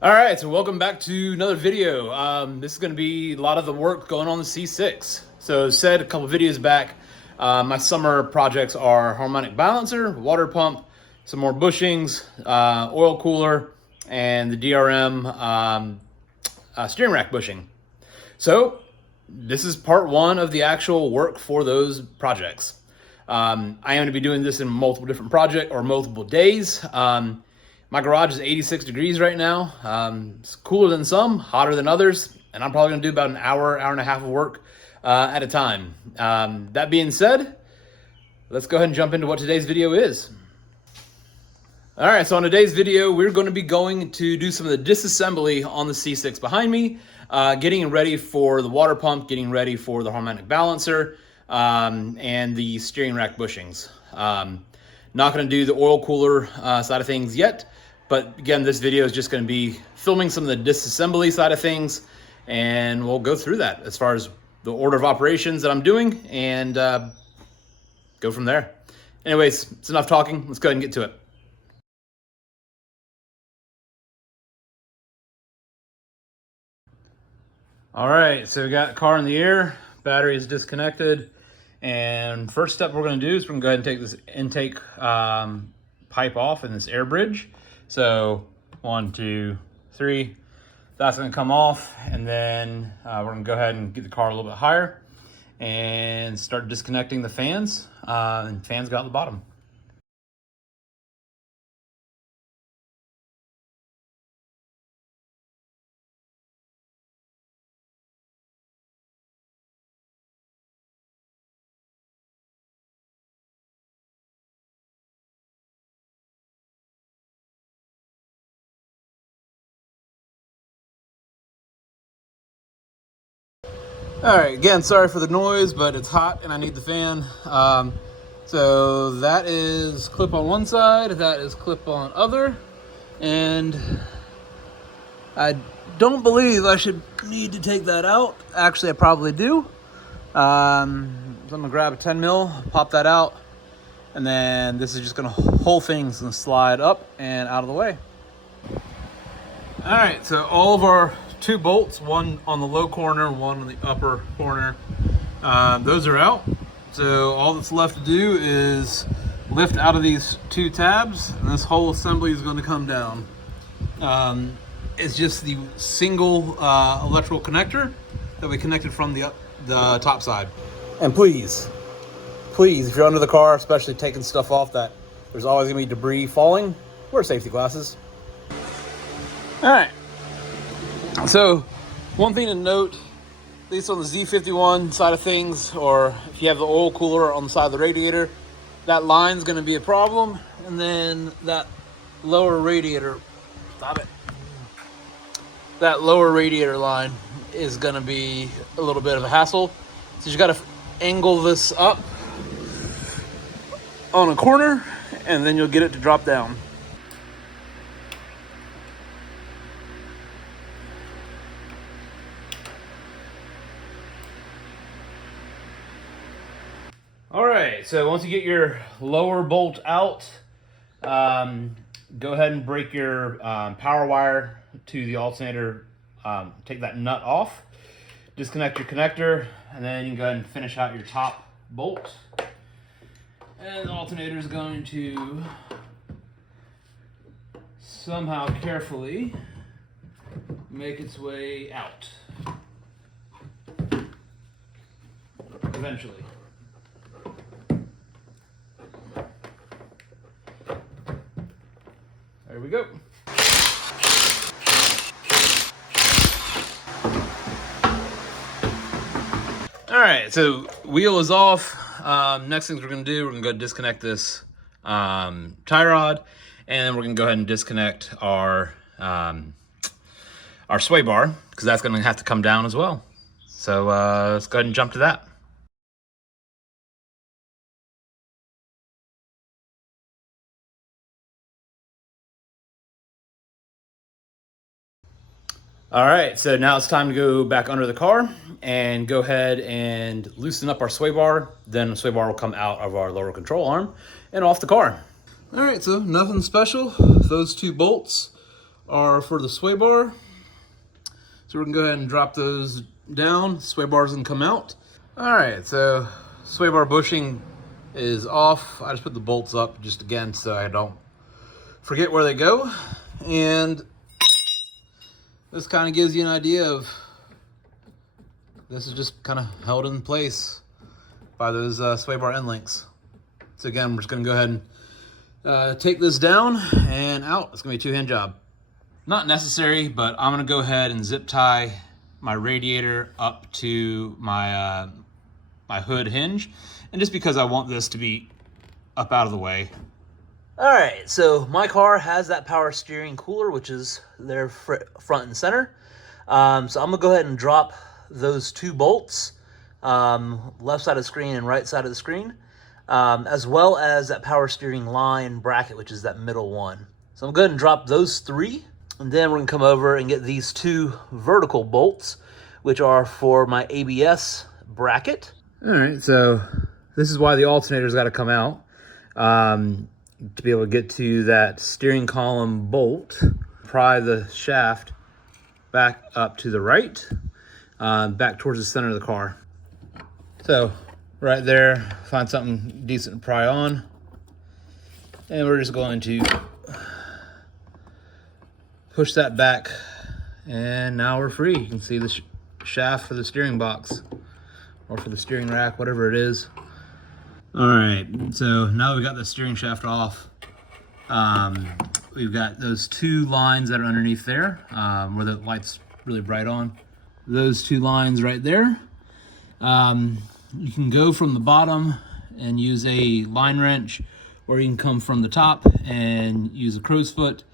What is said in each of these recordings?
All right, so welcome back to another video. This is going to be a lot of the work going on the C6. So as said a couple videos back, my summer projects are harmonic balancer, water pump, some more bushings, oil cooler, and the DRM steering rack bushing. So this is part one of the actual work for those projects. I am going to be doing this in multiple different projects or multiple days. My garage is 86 degrees right now. It's cooler than some, hotter than others, and I'm probably gonna do about an hour, hour and a half of work at a time. That being said, let's go ahead and jump into what today's video is. All right, so on today's video, we're gonna be going to do some of the disassembly on the C6 behind me, getting ready for the water pump, getting ready for the harmonic balancer, and the steering rack bushings. Not going to do the oil cooler side of things yet, but again, this video is just going to be filming some of the disassembly side of things, and we'll go through that as far as the order of operations that I'm doing and go from there. Anyways, it's enough talking. Let's go ahead and get to it. All right, so we got car in the air, battery is disconnected. And first step we're going to do is we're going to go ahead and take this intake pipe off in this air bridge. So 1, 2, 3, that's going to come off, and then we're going to go ahead and get the car a little bit higher and start disconnecting the fans. And fans go out the bottom. All right, again, sorry for the noise, but it's hot and I need the fan. So that is clip on one side, that is clip on other, and I don't believe I should need to take that out. Actually, I probably do. So I'm gonna grab a 10 mil, pop that out, and then this is just gonna, whole thing's gonna slide up and out of the way. All right, so all of our 2 bolts, one on the low corner, one on the upper corner, those are out. So all that's left to do is lift out of these 2 tabs, and this whole assembly is going to come down. It's just the single electrical connector that we connected from the top side. And please, if you're under the car, especially taking stuff off that there's always gonna be debris falling, wear safety glasses. All right. So one thing to note, at least on the Z51 side of things, or if you have the oil cooler on the side of the radiator, that line's gonna be a problem. And then that lower radiator, that lower radiator line is gonna be a little bit of a hassle. So you gotta angle this up on a corner, and then you'll get it to drop down. All right, so once you get your lower bolt out, go ahead and break your power wire to the alternator. Take that nut off, disconnect your connector, and then you can go ahead and finish out your top bolt. And the alternator is going to somehow carefully make its way out eventually. There we go. All right, so wheel is off. Next things we're gonna do, we're gonna go disconnect this tie rod, and then we're gonna go ahead and disconnect our sway bar, because that's gonna have to come down as well. So let's go ahead and jump to that. All right, so now it's time to go back under the car and go ahead and loosen up our sway bar. Then the sway bar will come out of our lower control arm and off the car. All right, so nothing special. Those 2 bolts are for the sway bar. So we're gonna go ahead and drop those down. Sway bars can come out. All right, so sway bar bushing is off. I just put the bolts up just again so I don't forget where they go. And this kind of gives you an idea of, this is just kind of held in place by those sway bar end links. So again, we're just gonna go ahead and take this down and out. It's gonna be a two-hand job. Not necessary, but I'm gonna go ahead and zip tie my radiator up to my my hood hinge, and just because I want this to be up out of the way. All right, so my car has that power steering cooler, which is there front and center. So I'm gonna go ahead and drop those two bolts, left side of the screen and right side of the screen, as well as that power steering line bracket, which is that middle one. So I'm going to drop those three, and then we're going to come over and get these two vertical bolts, which are for my ABS bracket. All right, so this is why the alternator's got to come out, to be able to get to that steering column bolt, pry the shaft back up to the right, back towards the center of the car. So right there, find something decent to pry on, and we're just going to push that back, and now we're free. You can see the shaft for the steering box, or for the steering rack, whatever it is. All right, so now we've got the steering shaft off. We've got those two lines that are underneath there, where the light's really bright on. Those two lines right there. You can go from the bottom and use a line wrench, or you can come from the top and use a crow's foot.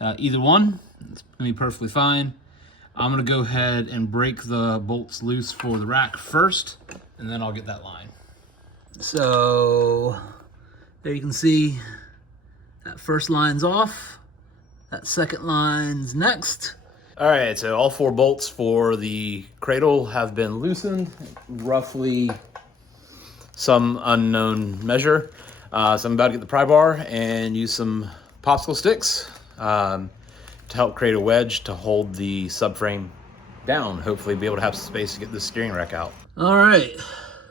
Either one, it's gonna be perfectly fine. I'm gonna go ahead and break the bolts loose for the rack first, and then I'll get that line. So there you can see that first line's off, that second line's next. All right, so all four bolts for the cradle have been loosened, roughly some unknown measure. So I'm about to get the pry bar and use some popsicle sticks to help create a wedge to hold the subframe down. Hopefully be able to have some space to get the steering rack out. All right,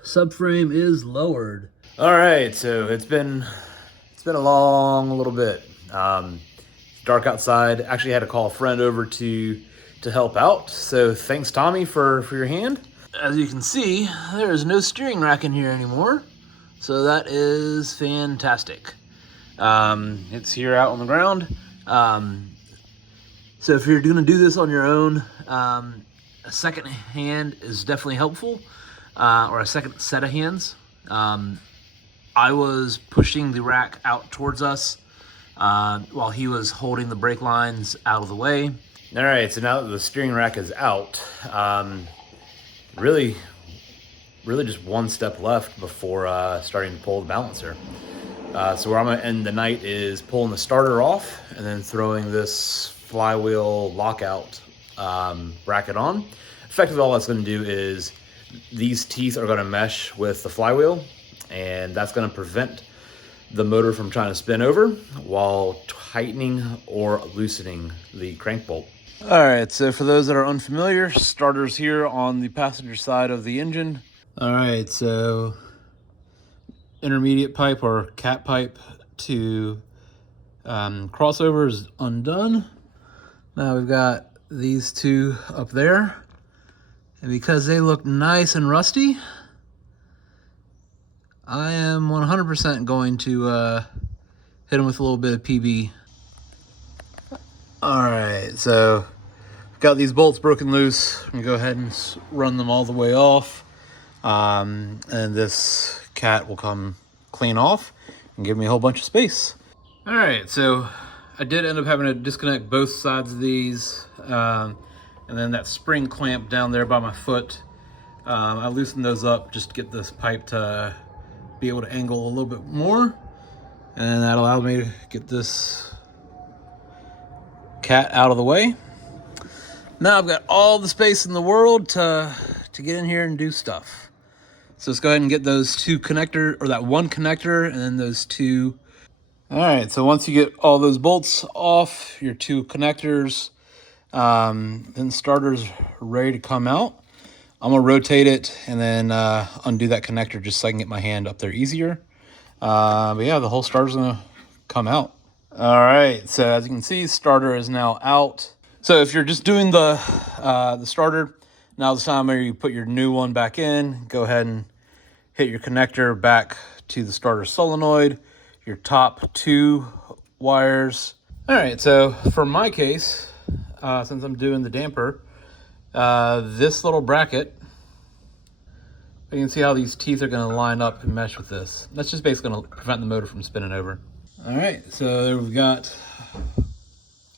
subframe is lowered. All right, so it's been a long little bit. Dark outside. Actually had to call a friend over to help out. So thanks, Tommy, for your hand. As you can see, there is no steering rack in here anymore. So that is fantastic. It's here out on the ground. So if you're gonna do this on your own, a second hand is definitely helpful, or a second set of hands. I was pushing the rack out towards us while he was holding the brake lines out of the way. All right, so now that the steering rack is out, really just one step left before starting to pull the balancer. So where I'm gonna end the night is pulling the starter off and then throwing this flywheel lockout bracket on. Effectively, all that's gonna do is these teeth are gonna mesh with the flywheel, and that's gonna prevent the motor from trying to spin over while tightening or loosening the crank bolt. All right, so for those that are unfamiliar, starter's here on the passenger side of the engine. All right, so intermediate pipe or cat pipe to crossover is undone. Now we've got these two up there, and because they look nice and rusty, I am 100% going to hit them with a little bit of PB. All right, so got these bolts broken loose. I'm gonna go ahead and run them all the way off, and this cat will come clean off and give me a whole bunch of space. All right, so I did end up having to disconnect both sides of these, and then that spring clamp down there by my foot, I loosened those up just to get this pipe to be able to angle a little bit more, and that allowed me to get this cat out of the way. Now I've got all the space in the world to get in here and do stuff. So let's go ahead and get those two connector, or that one connector, and then those two All right, so once you get all those bolts off, your two connectors, then the starter's ready to come out. I'm gonna rotate it and then undo that connector just so I can get my hand up there easier. But yeah, the whole starter's gonna come out. All right, so as you can see, starter is now out. So if you're just doing the starter, now's the time where you put your new one back in. Go ahead and hit your connector back to the starter solenoid, your top two wires. All right, so for my case, since I'm doing the damper, this little bracket, you can see how these teeth are gonna line up and mesh with this. That's just basically gonna prevent the motor from spinning over. All right, so we've got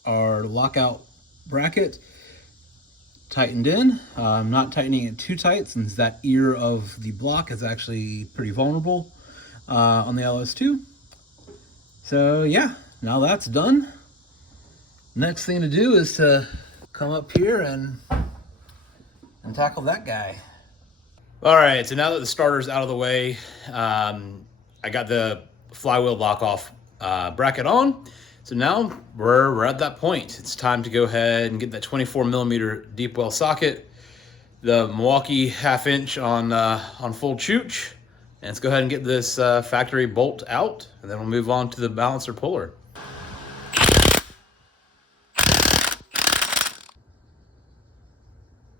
our lockout bracket tightened in. I'm not tightening it too tight since that ear of the block is actually pretty vulnerable on the LS2. So yeah, now that's done. Next thing to do is to come up here and tackle that guy. All right, so now that the starter's out of the way, I got the flywheel lock off bracket on. So now we're at that point. It's time to go ahead and get that 24mm deep well socket, the Milwaukee 1/2 inch on full chooch, and let's go ahead and get this factory bolt out, and then we'll move on to the balancer puller.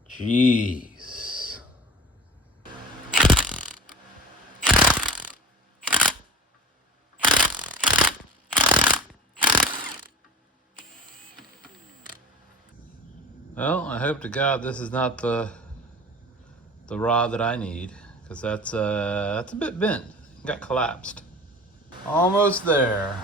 Jeez. Well, I hope to God this is not the rod that I need, because that's a bit bent. It got collapsed. Almost there.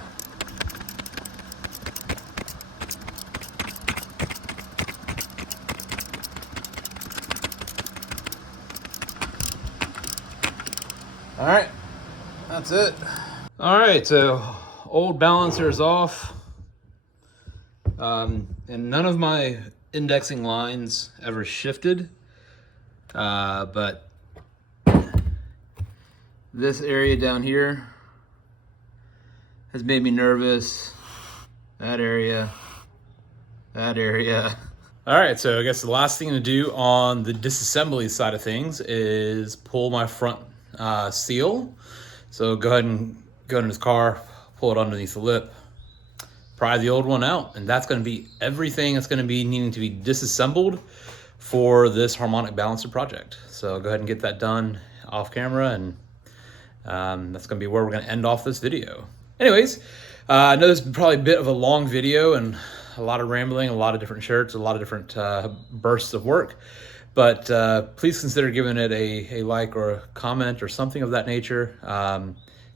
All right, that's it. All right, so old balancer is off. And none of my indexing lines ever shifted, but this area down here has made me nervous. That area. All right, so I guess the last thing to do on the disassembly side of things is pull my front seal. So go ahead and go into this car, pull it underneath the lip, pry the old one out, and that's going to be everything that's going to be needing to be disassembled for this harmonic balancer project. So go ahead and get that done off camera, and that's going to be where we're going to end off this video. Anyways, I know this is probably a bit of a long video and a lot of rambling, a lot of different shirts, a lot of different bursts of work, but please consider giving it a like or a comment or something of that nature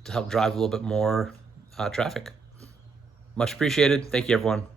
to help drive a little bit more traffic. Much appreciated. Thank you, everyone.